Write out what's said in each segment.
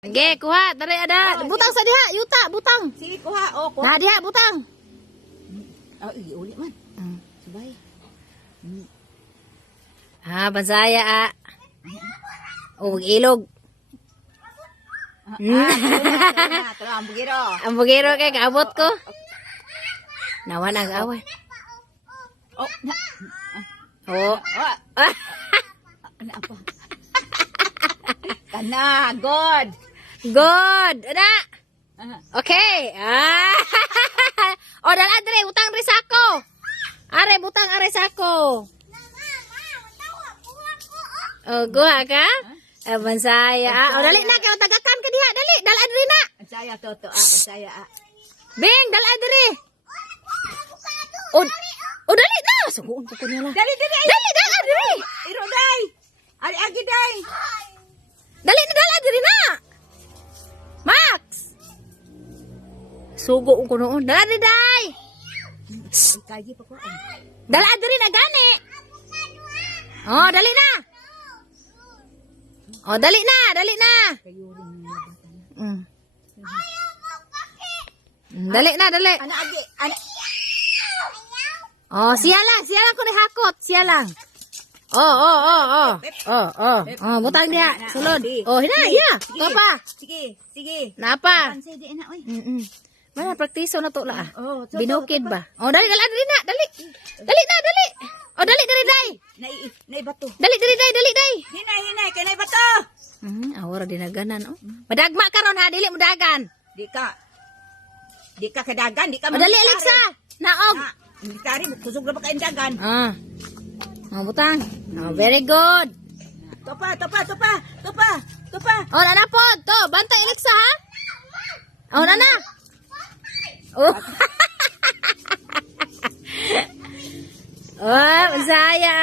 Ge, kuha, dari ada. Butang sa diha, yuta, butang. Sige, kuha. O, kuha. Nah, diha butang. Oh, iya, uli man. Hmm. Sabay. Ah, bansaya ah. Oh, ilog. Ah, ah, ang bugiro. Ang bugiro kay kaabot ko. Nawan ang awan. Oh, na. Oh. Oh, Ah. ano? Kana, God. Good. Ada. Ah, Okay. Ah. oh, dala utang re sako. Are butang are sako. Oh, guha ka? Ah, bansaya. Ah, oh, dali na kay tagakan ka diha, dali. Dala dire na. ang saya to to, ah, saya ah. Bing, dala dire. Oh, oh dali na. Suguon ko niya lang. Dali, dali. Dali, dala dire. Iro, day. Ali, agi, day. Dali na dala dire na. Sugo ko noon. Dala dire day. Ay, kaji pa ko. Dala na gani. Oh, dali na. Oh, dali na, dali na. Mm. Dali na, dali. Ano, agi? Ano? Oh, siya lang, siya lang ko ni hakot, siya lang. Oh, oh, oh, oh. Oh, oh. Oh, butang dia, sulod. Oh, hina, hina. Kapa. Sige, sige. Napa? Pansay di na, oy. Mm. Mana praktiso na to la. ah. Oh, so, Binukid ba? Oh, dali, dali, dali na, dali. Dali na, dali. Oh, dali, dali, dali. Nai, naibato. Dali, dali, dali, dali, dali. Hinay, hinay, kay naibato. Hmm, awara dinaganan oh. Madagma karon ha, dili mudagan. Di ka, di ka kadagan, di ka Oh, dali Alexa. Naog. Ah, military, kusog na ba kain dagan? Ah. Oh, butang. Oh, very good. Topa, topa, topa, topa, topa. Oh, nana po. To, bantay Alexa ha. Oh, nana. Oh. oh, saya.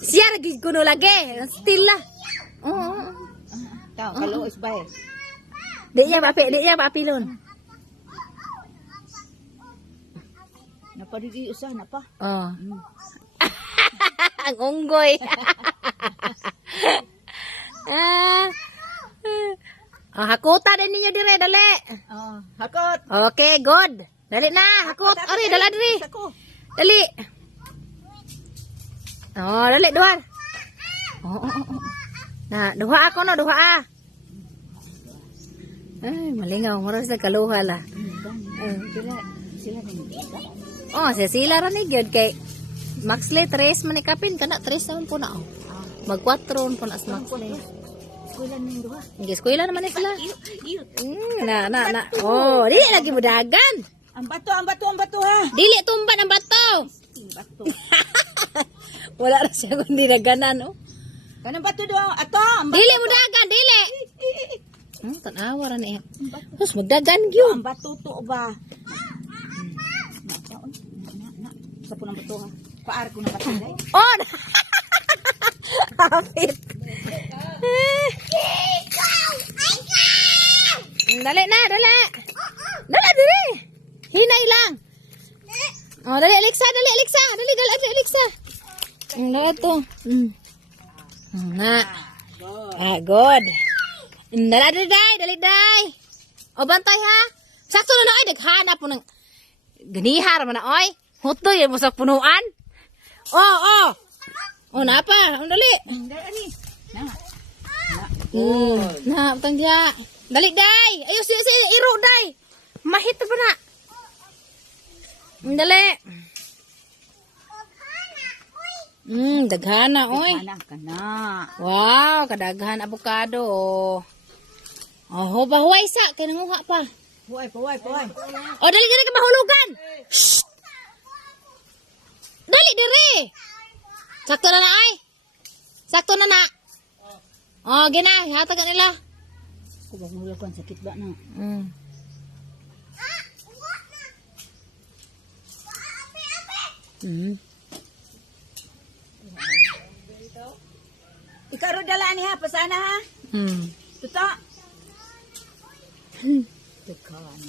Siya lagi kuno lagi. Still lah. Oh. Tao, kalo is bay. Di niya papi, di niya papi lon. Napadidi usah napa? Oh. Hmm. Ang unggoy. ah. Oh, hakuta din ninyo dire, dali. Oh, hakot. Okay, good. Dali na, hakut. Ari, dala diri. Dali. Oh, dali, duha. Oh, oh, oh. oh. Na, duha ako no, duha ah. Ay, malingaw. Maras na kaluha la. Eh, sila, sila. Oh, siya sila ra ni gyud kay Maxley tres man ni kapin kana tres naman po na oh. Mag 4 po na sa Maxley. Eskwela ning duha. Hindi eskwela naman sila. Mm, na na na. Oh, dili lagi mudagan. Ang bato, ang bato, ang bato ha. Dili tumban ang bato. Bato. Wala ra siya kundi naganan oh. Kanang bato do, ato. Dili mudagan, dili. Hmm, tanawa ra niya. Tapos magdagan gyud. Ang bato to ba? Na, na, na. Sa punang bato ha. Paar ko na bato day. On. Hapit. Dali na, dali. Dali, dali. Hinay lang. Oh, dali, Alexa, dali, Alexa. Dali, dali, dali, Alexa. Ang na ito. Mm. Mm, Na. Ah, good. Mm, Dali, dali, dali, dali, dali. O, bantay ha. Sakto na na, oy. Naghanap po ng ganihar man na, oy. Hutoy, mo sa punuan. Oh, oh. Oh, napa? Ang dali. Ani. Na. Hmm. Na, utang dia. Dali, day. Ayos, ayos, ayos. Iro, day. Mahit pa na. Dali. Hmm, daghana, oy. Kana, kana. Wow, kadaghan avocado. Oh, oh bahuay sa. Kaya nanguha pa. Puway, puway, puway. Oh, dali, dali ka mahulugan. Shh. Dali, diri. Sakto na na, ay. Sakto na na. Oh, gina. Hatag ka nila. Ko ba mo ko sakit ba na? Mm. Mm. Ikaw ro dala ni ha, pasana ha. Mm. Tuto. Tekan.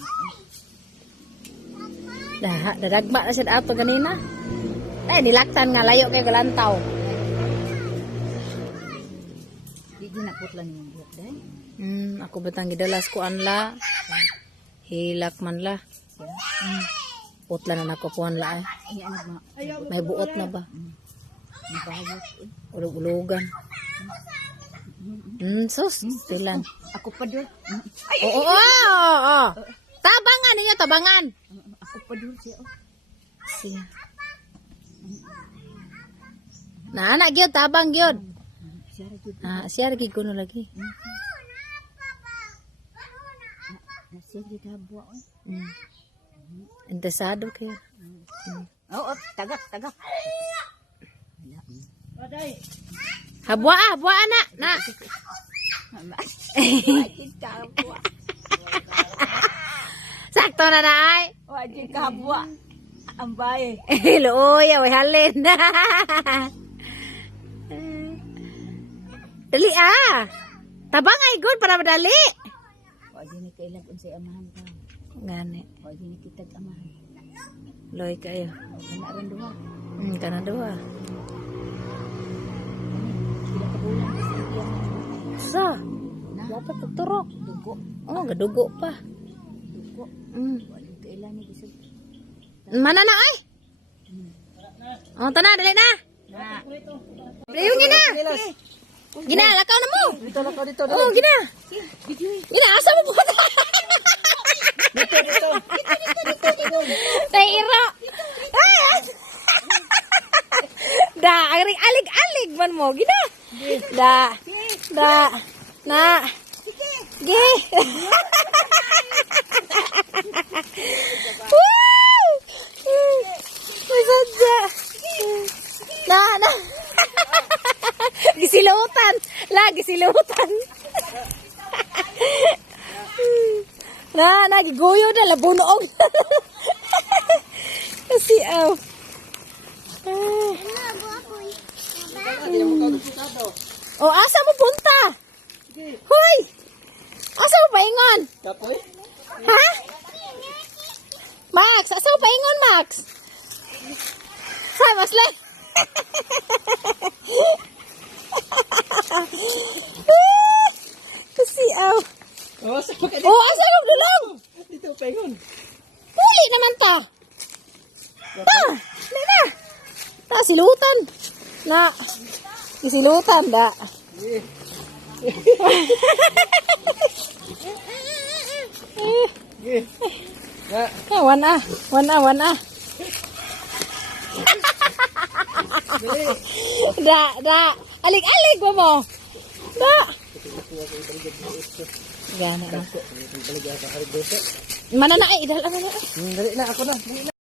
Dah, dadagba na siya ato ganina. Ay, nilaktan nga layo kay galantaw. Di di naputlan yung buhok dai. Hmm, ako batang gidalas ko anla. Hilak man la. Hmm. Putla na nako puan la eh. May buot na ba? Eh. Ulog-ulogan. Hmm, sus, silang. Ako pa doon. Oo, oo, oo. Tabangan ninyo, tabangan. ako pa doon siya. oh. Sige. Na anak gyud tabang gyud. Siya rin yun. Ah, siya lagi kuno lagi. Na siya rin habwa. oh. Mm. Interesado kayo. Oo, oh, tagak, tagak. Habwa ah, habwa na. Na. Wajib ka habwa. Sakto na na ay. Wajib ka habwa. Ang baye. Looy, away halin. Dali ah. Tabang ay good para madali. Wajib ni kailan unsay amahan ka. Gani. Wajib ni kitag amahan. Loy kayo. Kana rin duha. Hmm, kana duha. Sa. na Dapat tuturok. dugo. Oh, gadugo pa. Dugo. Mm. Bisag. Mana na ay? Oh, tana, dali na. Na. Gina. Gina, lakaw na mo. Dito lang ko dito. Oh, gina. Gina, asa mo po? Dito dito. Tay iro. Ay, ay. Da, alig alig alig man mo, gina. Da. Da. Na. Ge. Woo! Masadya. Na, na. Gisilutan. La, gisilutan. na, na, giguyo na, labunoog. Kasi, aw. Oh, asa mo punta? Hoy! Asa mo paingon? Ha? Max, asa mo paingon, Max? Sa, mas lang. Kasi, aw. Oh, sa ka Oh, asa mo dulong? dito pengon. Puli naman ta. Ta, na na. Ta, silutan. Na. Isilutan, da. Na, Eh, wana, wana, wana. da, da. Alig-alig mo mo. Da. Gana na. Mana na ay, idala na na. Hmm, dali na ako na.